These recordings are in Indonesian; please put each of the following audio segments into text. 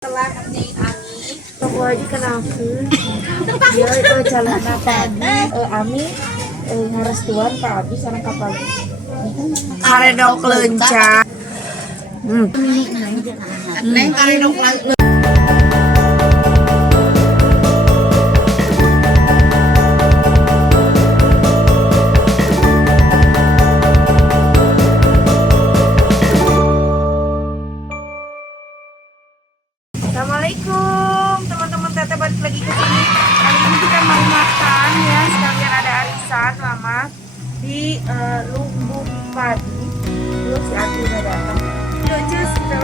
Setelah ngerjain Ami, Pokoknya kenapa dia itu jalan apa Ami ngaras tuan Pak Abi sareng kapal karedok leunca neng karedok Assalamualaikum teman-teman, Teteh balik lagi ke sini. Kali ini kita mau makan ya, sekalian ada arisan mama di Lumbung Padi. Terus si Ati udah datang. Yuk cus, kita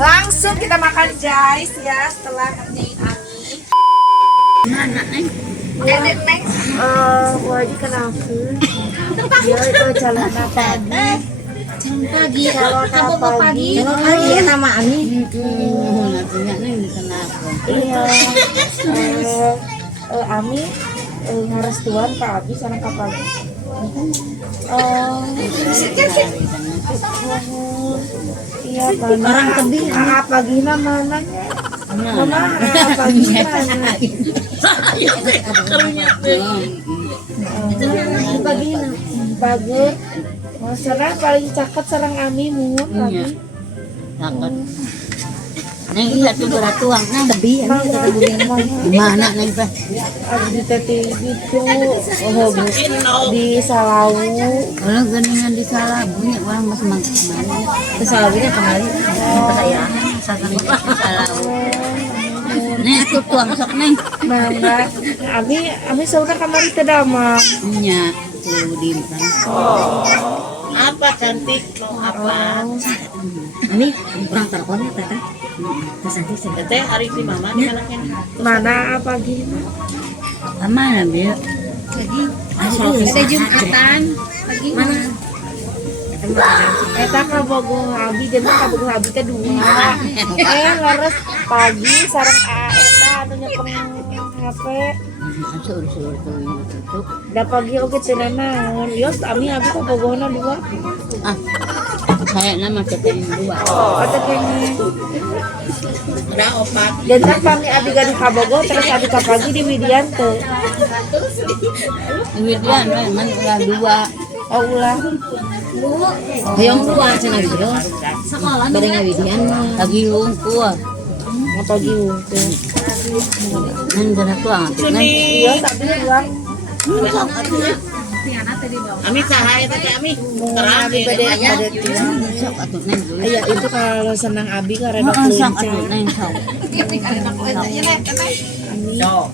langsung kita makan guys ya setelah ngerjain Ami. mana neng? Neng, Wajib kenapa? Dia itu jalan apa? pagi, Kalau pagi, kalau pagi ya sama Ami. Nantinya neng kenapa? Iya. Ami ngaras tuan Pak Abi sareng kapal. Iya, Orang tebing. Pagi namanya. Mama, pagi mana? Pagi Pagi. Serang paling cakep sareng Ami mun pagi. Takut. Neng iya tuh berat tuang neng lebih Mang, mana neng teh? di teti gitu, di Salawu. Kalau geningan di salah bunyi orang masih mana? ke Salawinnya kemari. Saya sasan salah. Neng aku tuang sok neng. Mangga, Ami saudara kamari teh damang. Nya tuh dimpan. Apa cantik? Apa? Ami, kurang teleponnya teteh. Terus nanti teteh hari di mama di anaknya. Mana pagi? Mana dia? Ada Jumatan pagi mana? Eta kabogoh Abi, jeung kabogoh Abi teh dua. Ngares pagi sareng eta anu nyepeng HP. Suruh tuh. Da pagi oge teh naon. Yos Abi kabogohna dua. Ah, kayaknya mah teteh dua. Atau kayaknya Ada opat. dan kan kami Abi gaduh kabogoh terus Abi ka pagi di Widian teh. Kemudian memang ulah dua. Oh ulah. Yang dua cenah gitu. Sekolah bareng Widian Lagi lungkuh. Pagi untung. Neng gerak tuang. Neng Iya, tapi ulang. Ami cahaya teh Ami. Terang Abi pada sok atuh neng dulu. iya itu kalau senang Abi karena Sok leunca. atuh neng sok. Cok.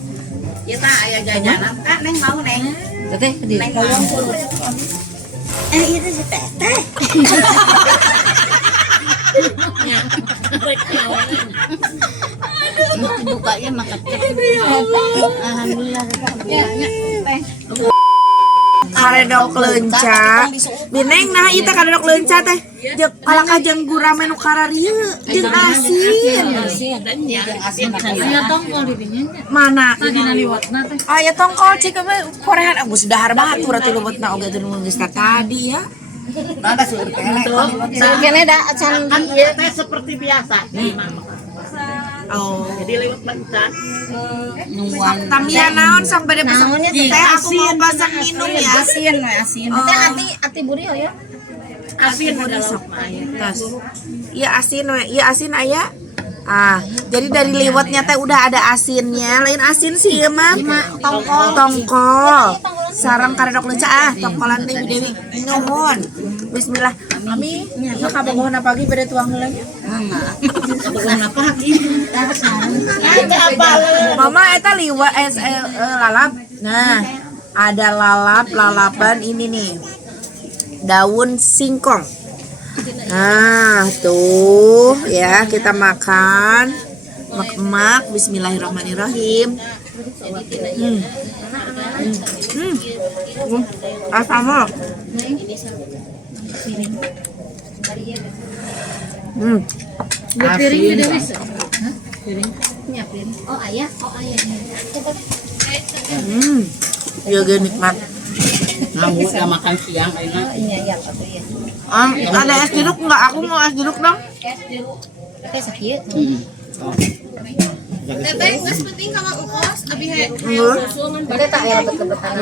Ya tak aya jajanan. Kak neng mau neng. Teteh di. Neng mau. Itu si teteh. Bukanya makan alhamdulillah Karedok leunca. Bineng nah ieu teh karedok leunca teh. Jeung kalaka jeung gurame nu kararieu jeung asin. aya tongkol di dinya Mana? dina liwatna teh Aya tongkol cik mah korean geus dahar batur atuh leubeutna oge teh nu geus tadi ya. Kene da acan teh seperti biasa Oh. jadi lewat lancar. nuan Tamia naon sok bade pesan. Teh aku mau pesan minum ya. Asin. Teh ati buri ya. Asin udah sok. Tas. Iya asin we. Iya asin aya. Jadi dari liwatnya teh udah ada asinnya. Lain asin sih ya mah. Tongkol. Sarang karedok leunca tongkolan teh Dewi. Nuhun. Bismillah. Ami, sok kabogohna pagi bade tuang heula nya. Mama eta liwat lalap. Nah, ada lalapan ini nih. Daun singkong. Nah, tuh ya kita makan. Mak bismillahirrahmanirrahim. Asam. Piring gede bisa. Oh ayah. Iya gak nikmat. Nganggu udah makan siang ini. Iya apa ya. Ada es jeruk nggak? Aku mau es jeruk dong. Teh sakit. Teteh geus penting ka Mang Engkos abi he. Teh tak ya betul-betul.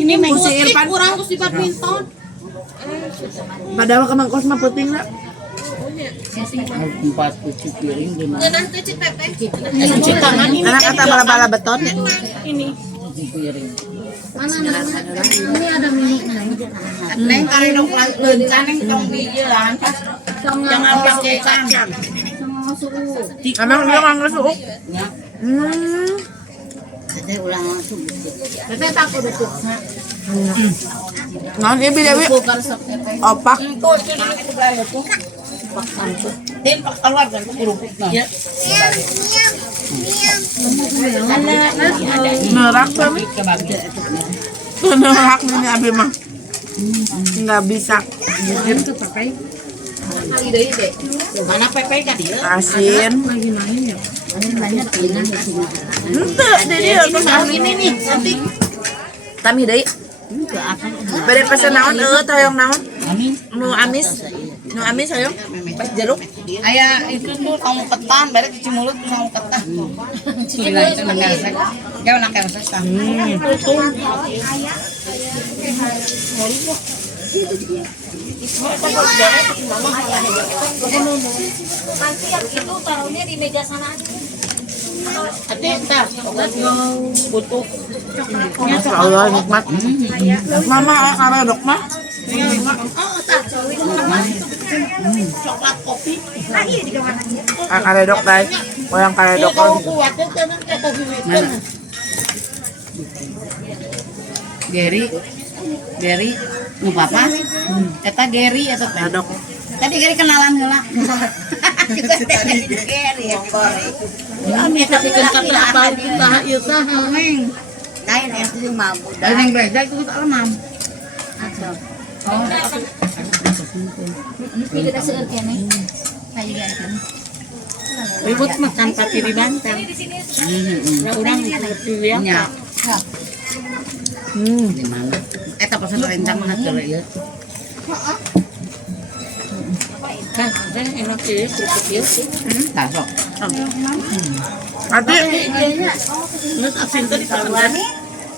Ini meng Si Irfan. kurang terus di badminton. Padahal kemang kos mah penting lah. Empat cuci piring di mana? Geunah teh cik teteh. Cuci tangan ini. Anak kata bala-bala beton. Ini. Cuci piring. Mana? Ini ada miliknya. Neng kali dong leuncan neng tong bijeuan. Jangan pakai kacang. Sama masuk. Emang dia nggak ngesuk? Ya, Teh ulang langsung. Teh tak kudu tukna. Nah dia Dewi Bukan sok teh. opak. Tuh itu dulu kita belajar tuh. Tim keluar kan kerupuknya. Ya. Nerak kami. Nerak ini abi mah. Nggak bisa. Mana pepe ka dia? Asin. Banyak pinang di sini. Ente dia terus Ini nih nanti kami deui. Bade pesen naon toyong naon? Nu amis. Nu amis hoyong. Pas jeruk. aya itu tuh kamu ketan, balik cuci mulut kamu ketan. Cuci mulut itu mengesek. Gak nak kesek kan. Nanti yang itu taruhnya di meja sana aja. Hati entar, butuh. Masya Allah nikmat. Mama karedok mah. Oh, tak. Coklat kopi. Karedok guys. Yang karedok Iya, kalau kuatnya jangan kayak kopi weekend. Gary, nu papa? Eta Gary atau teh? karedok. Tadi Gary kenalan heula. Kita tadi Gary ya Gary. Ya tapi kata apa kita ieu saha neng? Lain itu mah budak. Lain gereja itu tak lemam. Kita seueur kene. Kayak gitu. Ribut makan pati di bantal. Orang dia. Nya. Di mana? Eta pesan rendang mah teu ieu. Kan, enak sih, kerupuk ieu. Tah sok. Ati Terus asin tadi kalau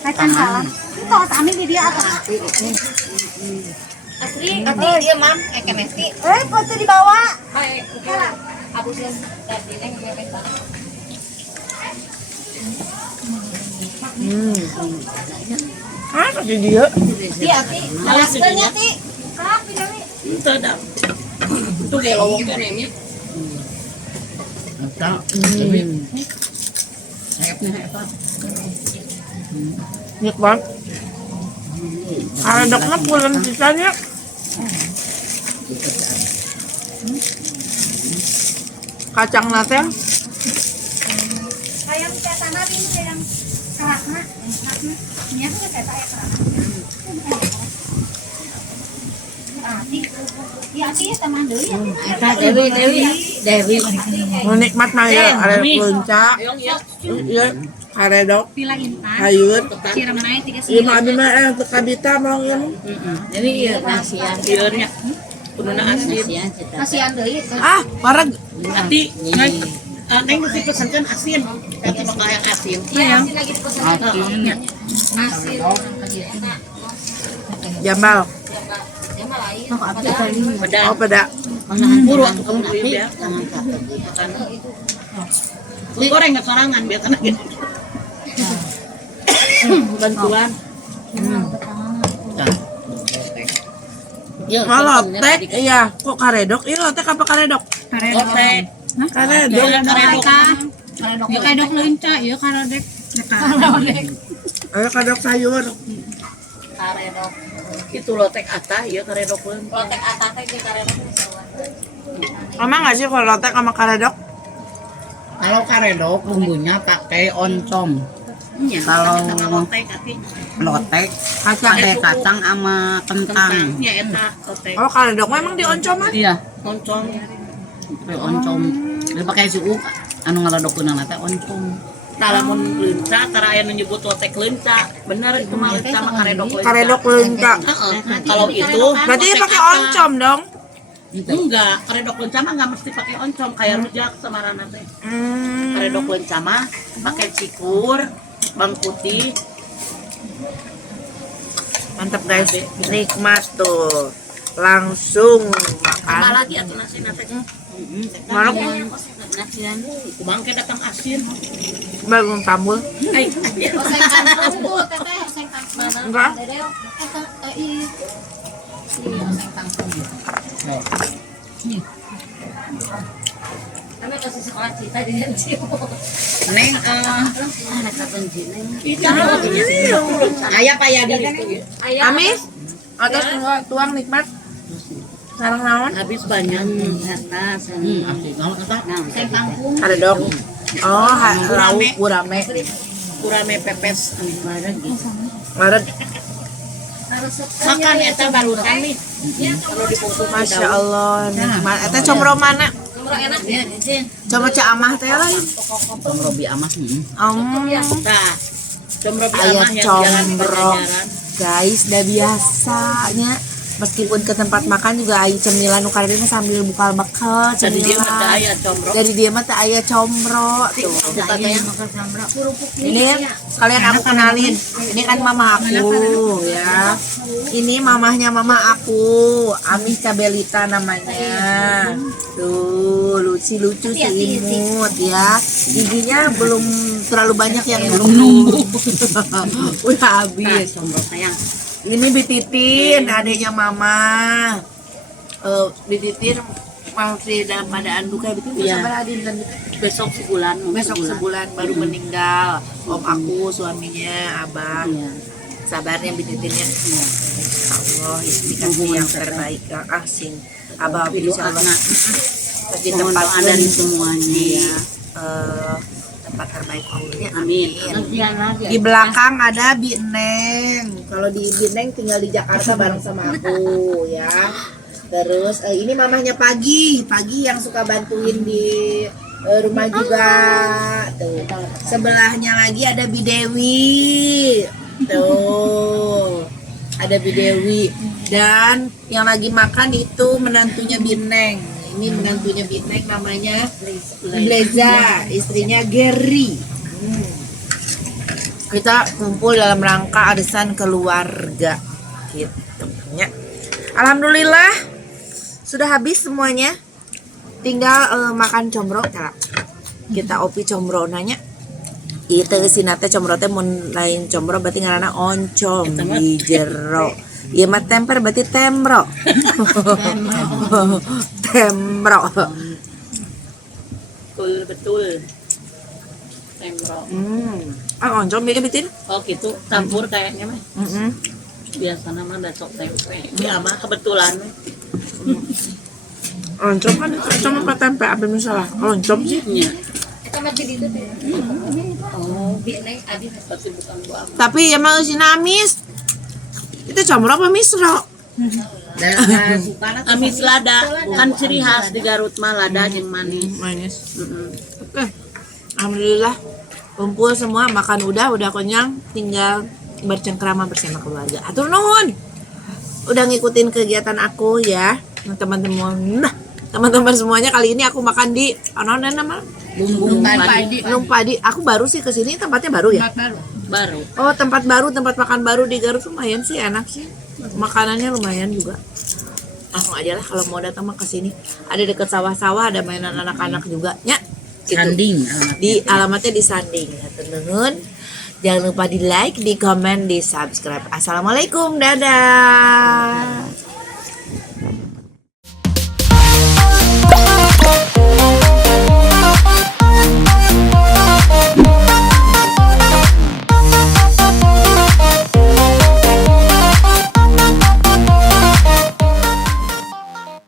Kacang salam. Itu kami di dia apa? Asri, Ati dia mam, kenesti. foto dibawa. tadi dia. Iya, Ti. Alasnya, Ti. Itu ada. Itu kayak lowong kan ini. Eta. Tapi sayapnya eta. Nikmat. Karedoknya pulen sisanya. Kacang nate. Ayam cetana bin yang kerakna. Nya tuh ceta ya kerakna. Ya, Ti, teman deui ya. Eta Dewi. Menikmat mah ya ada puncak. Iya karedok. Pila intan. Hayut. Siram naik 3 Iya mah abi mah teu kabita mau yang. Dewi ieu nasian. Biarnya. Kuduna asin. Nasian cita. Kasihan deui. Ah, parah. Ati, neng mesti pesankan asin. Kata bakal yang asin. Iya, lagi dipesan. Asin. Nasi. Jambal. Pedas. Oh, peda. Buru waktu kamu beli ya. Lu goreng nggak sorangan biar kena gitu. Bantuan. Lotek, iya. Kok karedok? Iya lotek apa karedok? Lotek. Karedok. Ya karedok leunca, ya karedek. Ayo karedok sayur. Karedok. Itu lotek ata, ya karedok pun. Lotek atas teh karedok. Emang nggak sih kalau lotek sama karedok? Kalau karedok bumbunya pakai oncom. Kalau lotek Kacang. pakai kacang sama kentang. Kentangnya eta otek. Oh, kaledok memang dioncoman. Iya, Oncom. pakai oncom. Dia pakai suuk anu ngaladokeunna teh oncom. Talamun leunca, tara aya nu nyebut otek leunca. Bener itu mah leunca mah karedok leunca. Karedok leunca. Heeh. Kalau itu Berarti otek pakai apa? oncom dong. Enggak, karedok leunca mah enggak mesti pakai oncom kayak rujak samarana teh. Hmm. Karedok leunca mah pakai cikur, bawang putih. Mantap guys, nikmat tuh. Langsung Apa makan. lagi atuh nasi teh? Marok Kumang ke datang asin. baru tambul. Ai, Enggak. Neng aya payadi itu. Amis, atas tuang nikmat. Sarang naon? habis banyak. Asli naon eta? Karedok. Oh, lauk gurame. Kurame pepes. Maret. Makan eta barusan nih. Kalau dipungkus Masya Allah, nikmat. Eta comro mana? Coba cak amah teh lain. Robi amas. Nah, combro Aya amah yang jalan combro. Pajajaran. Guys, udah biasanya. Meskipun ke tempat makan juga aya cemilan nu karedena sambil buka bekal Jadi dia mah teu cemilan. aya combro. Dari dia mah teh aya combro tuh. Ini sekalian aku kenalin. Ini kan mama aku ya. Ini mamahnya mama aku, Amis Cabelita namanya. Tuh, lucu si imut ya. Giginya belum terlalu banyak yang belum nunggu. Udah habis. Combro sayang. Ini Bititin, adanya mama. Bititin masih dalam keadaan duka. Bititin Iya. sabar adin dan Besok sebulan. besok sebulan baru meninggal. Om aku, suaminya, abah. Iya. Sabarnya Bititinnya. Allah, dikasih yang terbaik. Asin. Abah, insya Allah. Di tempat ada di semuanya. Iya. Tempat terbaik Allahnya. Amin. Di belakang ada Bineng. Kalau di Bineng tinggal di Jakarta bareng sama aku ya. Terus ini mamahnya Pagi yang suka bantuin di rumah juga. Tuh. Sebelahnya lagi ada Bidewi. Tuh. Ada Bidewi dan yang lagi makan itu menantunya Bineng. Ini menantunya Bineng namanya Bleza, istrinya Gary. Kita kumpul dalam rangka arisan keluarga gitu ya. Alhamdulillah sudah habis semuanya. Tinggal makan combro. Nah, kita opi combro nanya. Itu sinate combro teh mun lain combro berarti ngaranna oncom di jero. Iya mah temper berarti temro. Temro. Betul. Combro. Oncom bikin bitin. Oh gitu, campur kayaknya mah. Biasa nama ada sok tempe. Ya mah kebetulan. Oncom kan cuma apa tempe apa misalnya? Oncom sih. Iya. Tapi emang si Namis itu combro apa misro? Amis lada kan ciri khas di Garut mah lada jeung manis. Manis. Oke. Alhamdulillah kumpul semua, makan udah kenyang, tinggal bercengkrama bersama keluarga. Atur nuhun. Udah ngikutin kegiatan aku ya, teman-teman. Nah, teman-teman semuanya kali ini aku makan di nama Bumbung padi. Lung Padi. Aku baru sih kesini, tempatnya baru ya. Baru. Oh, tempat baru, tempat makan baru di Garut lumayan sih, enak sih. Makanannya lumayan juga. Langsung aja lah kalau mau datang mah ke sini. Ada deket sawah-sawah, ada mainan anak-anak juga. Ya. Gitu. Sanding Di alamatnya di Sanding. Teman-teman, jangan lupa di like, di komen, di subscribe. Assalamualaikum, dadah.